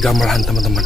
gamelan teman-teman.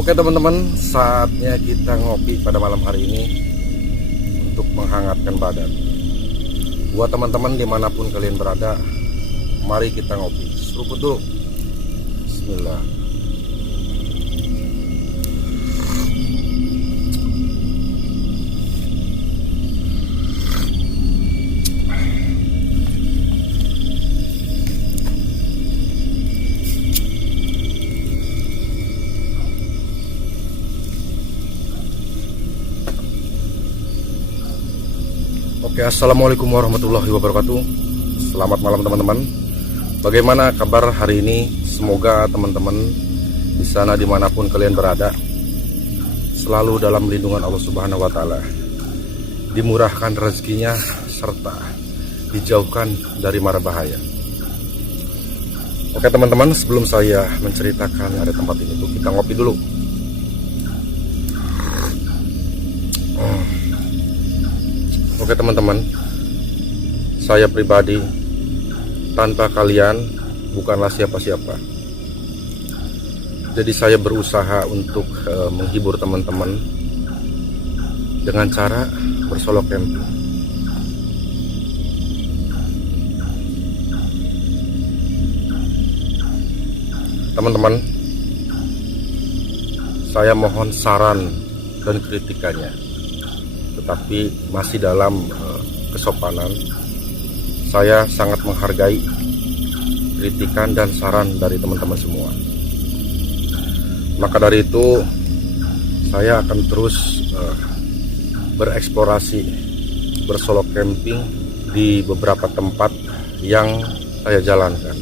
Oke teman-teman, saatnya kita ngopi pada malam hari ini untuk menghangatkan badan. Buat teman-teman dimanapun kalian berada, mari kita ngopi. Seruput dulu. Bismillah. Oke Oke, assalamualaikum warahmatullahi wabarakatuh. Selamat malam teman-teman. Bagaimana kabar hari ini? Semoga teman-teman di sana dimanapun kalian berada selalu dalam lindungan Allah Subhanahu wa Ta'ala, dimurahkan rezekinya serta dijauhkan dari mara bahaya. Oke teman-teman, sebelum saya menceritakan ada tempat ini tuh, kita ngopi dulu. Oke teman-teman, saya pribadi tanpa kalian bukanlah siapa-siapa. Jadi saya berusaha untuk menghibur teman-teman dengan cara bersolo camping. Teman-teman, saya mohon saran dan kritikannya, tetapi masih dalam kesopanan. Saya sangat menghargai kritikan dan saran dari teman-teman semua. Maka dari itu saya akan terus bereksplorasi, bersolo camping di beberapa tempat yang saya jalankan.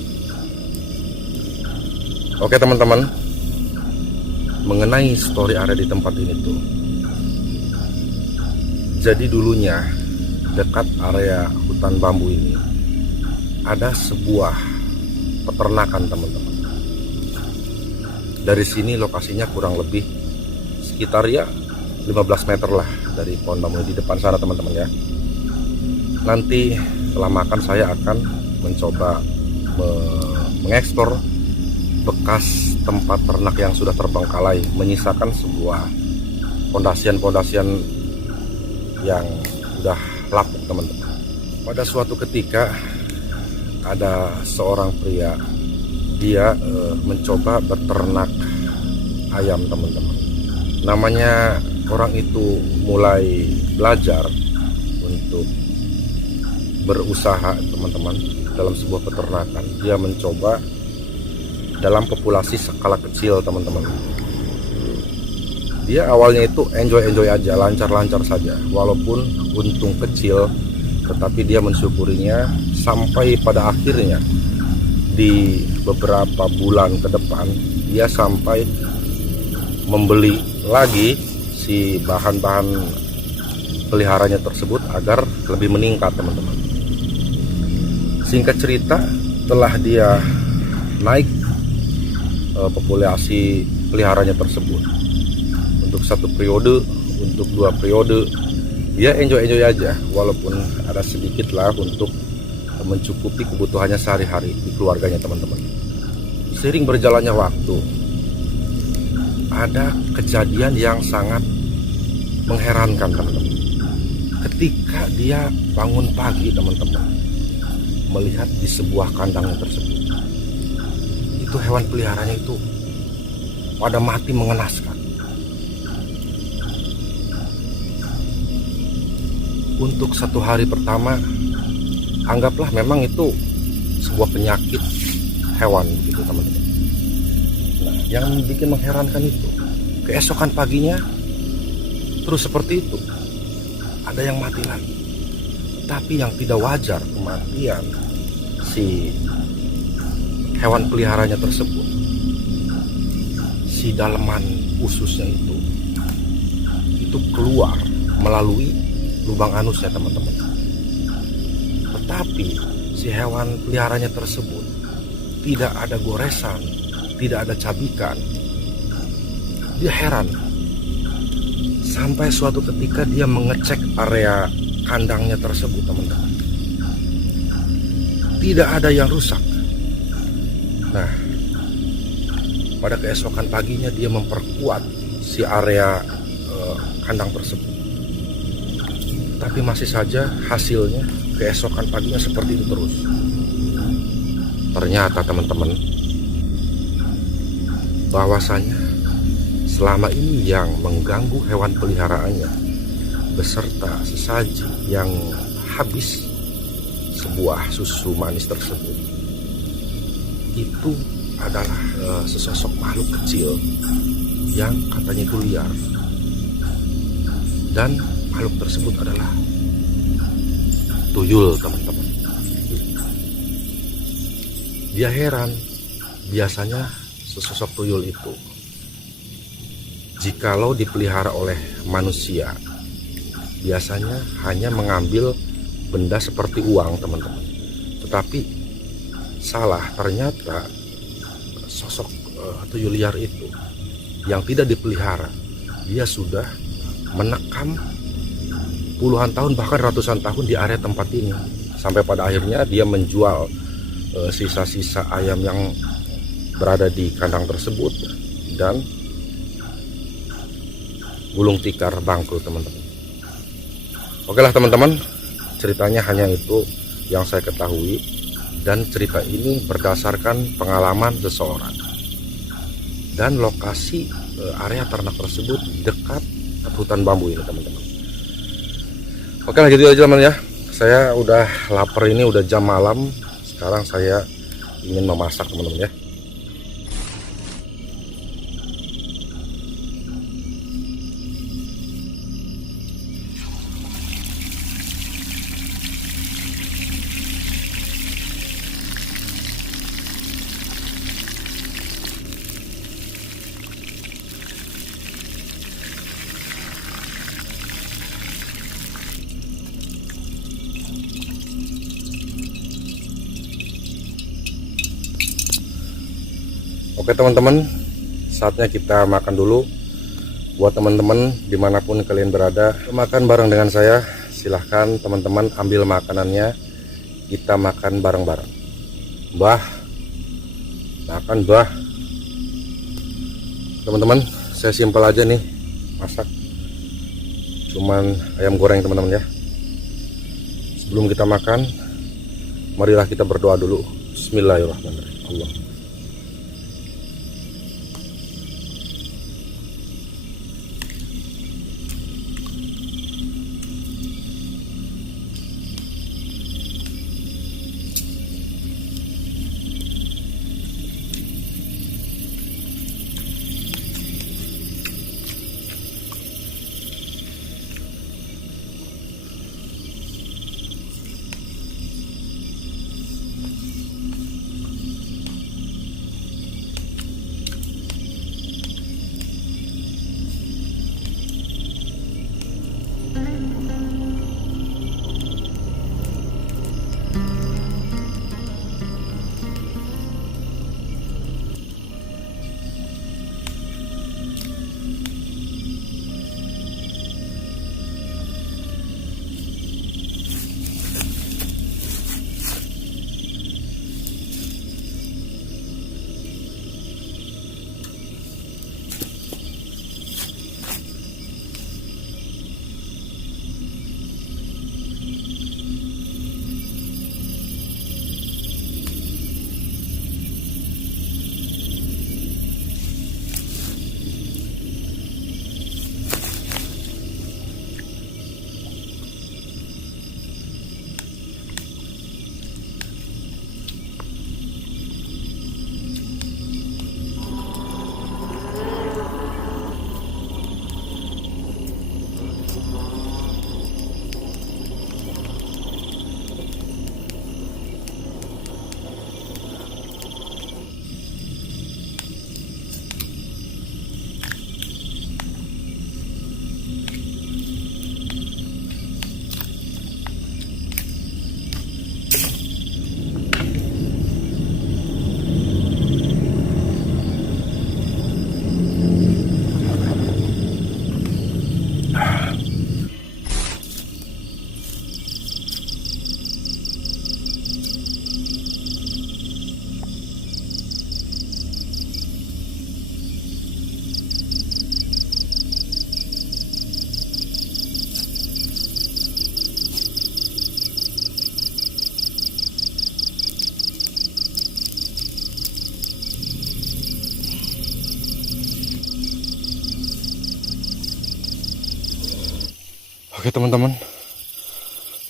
Oke teman-teman, mengenai story ada di tempat ini tuh. Jadi dulunya dekat area hutan bambu ini ada sebuah peternakan teman-teman. Dari sini lokasinya kurang lebih sekitar ya 15 meter lah dari pohon bambu di depan sana teman-teman ya. Nanti setelah makan saya akan mencoba mengeksplor bekas tempat ternak yang sudah terbengkalai, menyisakan sebuah pondasian-pondasian yang udah lapuk teman-teman. Pada suatu ketika ada seorang pria, dia mencoba beternak ayam teman-teman. Namanya orang itu mulai belajar untuk berusaha teman-teman dalam sebuah peternakan. Dia mencoba dalam populasi skala kecil teman-teman. Dia awalnya itu enjoy aja, lancar-lancar saja, walaupun untung kecil, tetapi dia mensyukurinya sampai pada akhirnya di beberapa bulan ke depan dia sampai membeli lagi si bahan-bahan peliharanya tersebut agar lebih meningkat teman-teman. Singkat cerita, setelah dia naik populasi peliharanya tersebut untuk satu periode, untuk 2 periode, dia enjoy aja, walaupun ada sedikit lah untuk mencukupi kebutuhannya sehari-hari di keluarganya teman-teman. Seiring berjalannya waktu, ada kejadian yang sangat mengherankan teman-teman. Ketika dia bangun pagi teman-teman, melihat di sebuah kandangnya tersebut, itu hewan peliharanya itu pada mati mengenaskan. Untuk 1 hari pertama, anggaplah memang itu sebuah penyakit hewan gitu teman-teman. Nah, yang bikin mengherankan itu keesokan paginya terus seperti itu, ada yang mati lagi. Tapi yang tidak wajar kematian si hewan peliharanya tersebut, si daleman ususnya itu keluar melalui lubang anusnya teman-teman. Tetapi si hewan peliharanya tersebut tidak ada goresan, tidak ada cabikan. Dia heran sampai suatu ketika dia mengecek area kandangnya tersebut teman-teman. Tidak ada yang rusak. Nah, pada keesokan paginya dia memperkuat si area kandang tersebut. Tapi masih saja hasilnya keesokan paginya seperti itu terus. Ternyata teman-teman, bahwasanya selama ini yang mengganggu hewan peliharaannya beserta sesaji yang habis sebuah susu manis tersebut, itu adalah sesosok makhluk kecil yang katanya itu liar, dan makhluk tersebut adalah tuyul teman-teman. Dia heran, biasanya sesosok tuyul itu jikalau dipelihara oleh manusia biasanya hanya mengambil benda seperti uang teman-teman. Tetapi salah, ternyata sosok tuyul liar itu yang tidak dipelihara, dia sudah menekam puluhan tahun bahkan ratusan tahun di area tempat ini, sampai pada akhirnya dia menjual sisa-sisa ayam yang berada di kandang tersebut dan gulung tikar bangkrut teman-teman. Oke lah teman-teman, ceritanya hanya itu yang saya ketahui, dan cerita ini berdasarkan pengalaman seseorang. Dan lokasi area ternak tersebut dekat hutan bambu ini teman-teman. Oke lah, gitu aja teman ya. Saya udah lapar, ini udah jam malam. Sekarang saya ingin memasak teman-teman ya. Oke teman-teman, saatnya kita makan dulu. Buat teman-teman dimanapun kalian berada, makan bareng dengan saya. Silahkan teman-teman ambil makanannya, kita makan bareng-bareng. Bah, makan bah. Teman-teman, saya simpel aja nih masak, cuman ayam goreng teman-teman ya. Sebelum kita makan, marilah kita berdoa dulu. Bismillahirrahmanirrahim. Allah. Oke teman-teman,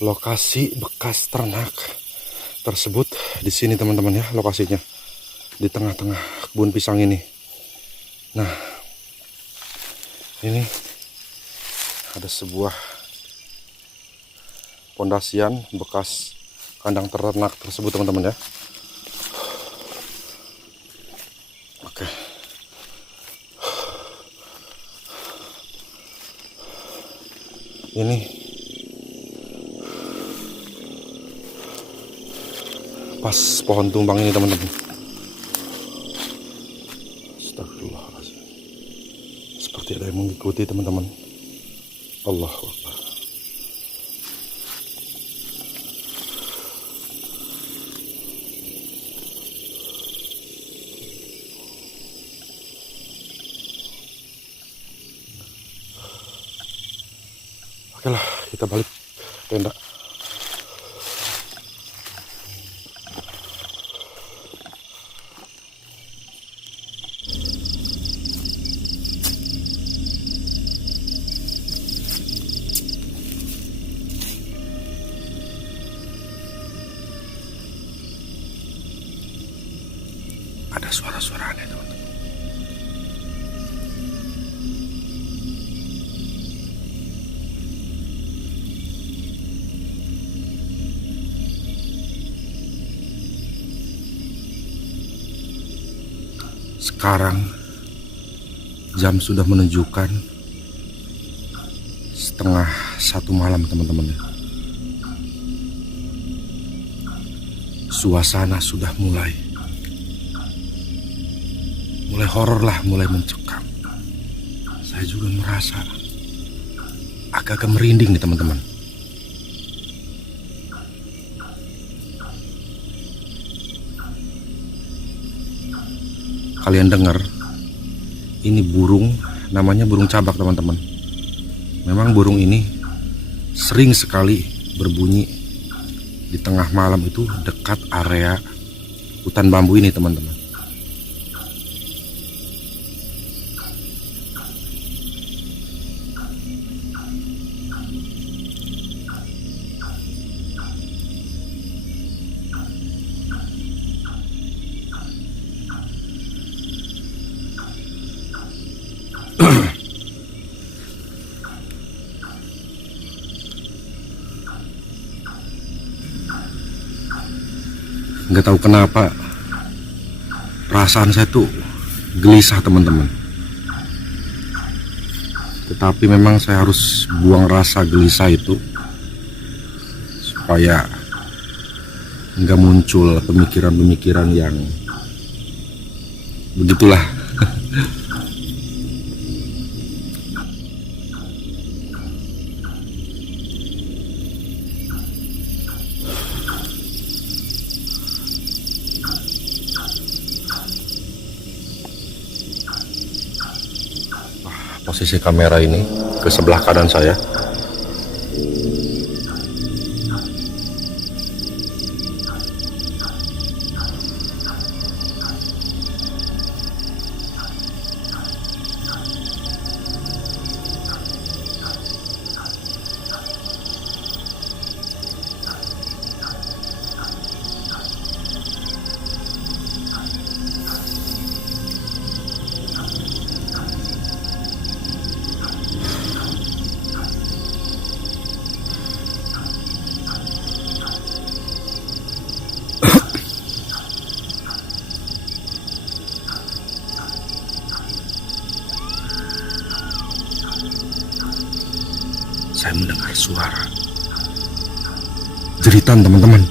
lokasi bekas ternak tersebut di sini teman-teman ya, lokasinya di tengah-tengah kebun pisang ini. Nah, ini ada sebuah pondasian bekas kandang ternak tersebut teman-teman ya. Oke. Ini pas pohon tumbang ini teman-teman. Astagfirullahaladzim. Seperti ada yang mengikuti teman-teman. Allahu Akbar. Oke lah, kita balik tenda. Ada suara-suara aneh teman-teman. Sekarang jam sudah menunjukkan 1:30 malam teman-teman. Suasana sudah mulai horor lah, mulai mencekam. Saya juga merasa agak-agak merinding nih teman-teman. Kalian dengar, ini burung, namanya burung cabak teman-teman. Memang burung ini sering sekali berbunyi di tengah malam itu dekat area hutan bambu ini teman-teman. Nggak tahu kenapa perasaan saya tuh gelisah teman-teman. Tetapi memang saya harus buang rasa gelisah itu supaya nggak muncul pemikiran-pemikiran yang begitulah. Posisi kamera ini ke sebelah kanan saya. Saya mendengar suara jeritan teman-teman.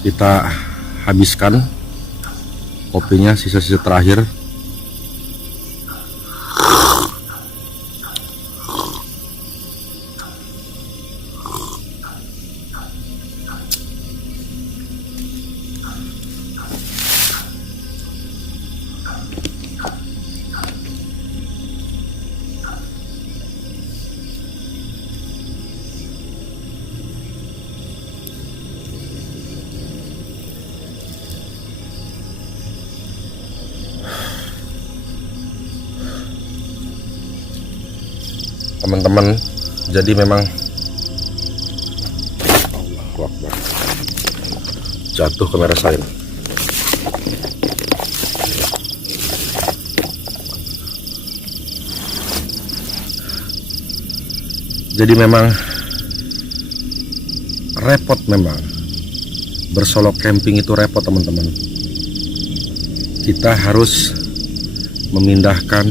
Kita habiskan kopinya, sisa-sisa terakhir. teman-teman. Jadi memang Allahu Akbar, jatuh kamera saya. Jadi memang repot, memang bersolo camping itu repot teman-teman. Kita harus memindahkan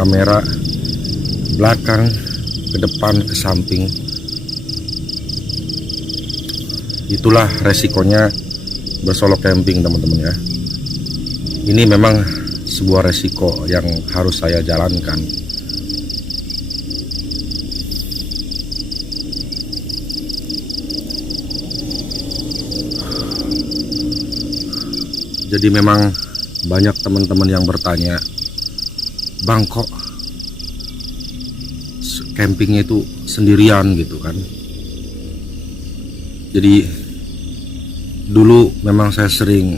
kamera belakang ke depan ke samping. Itulah resikonya bersolo camping teman-teman ya. Ini memang sebuah resiko yang harus saya jalankan. Jadi memang banyak teman-teman yang bertanya, "Bang, kok campingnya itu sendirian gitu kan?" Jadi dulu memang saya sering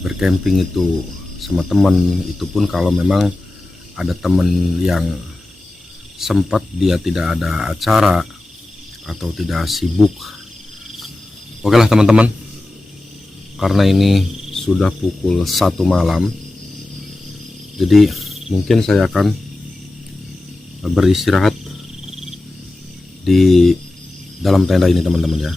bercamping itu sama teman, itu pun kalau memang ada teman yang sempat dia tidak ada acara atau tidak sibuk. Oke lah teman-teman, karena ini sudah pukul 1 malam, jadi mungkin saya akan beristirahat di dalam tenda ini teman-teman ya.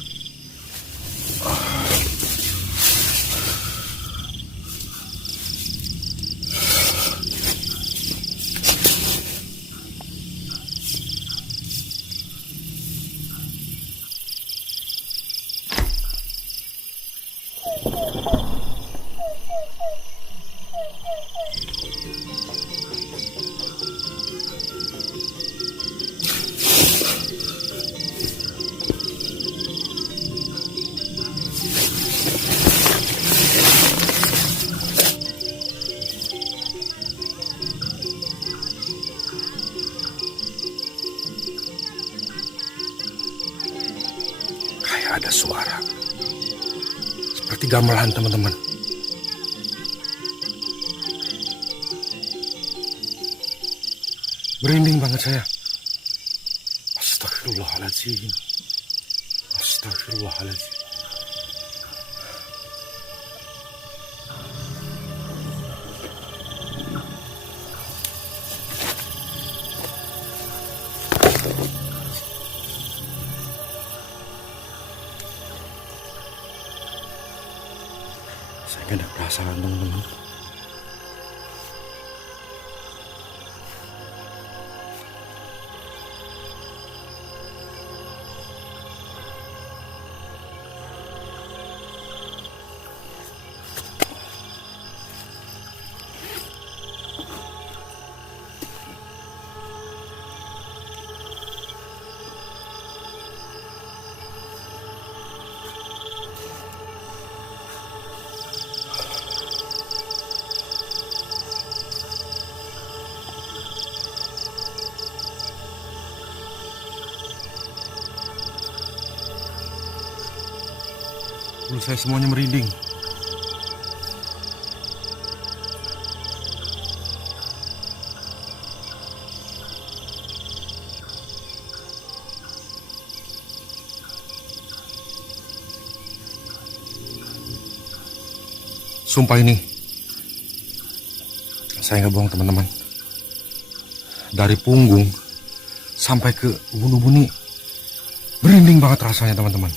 Kayak ada suara seperti gamelan teman-teman. Merinding banget saya. Astagfirullahaladzim. Astagfirullahaladzim. Saya nggak ada perasaan teman-teman. Bulu saya semuanya merinding. Sumpah ini saya nggak bohong teman-teman. Dari punggung sampai ke ubun-ubun ini merinding banget rasanya teman-teman.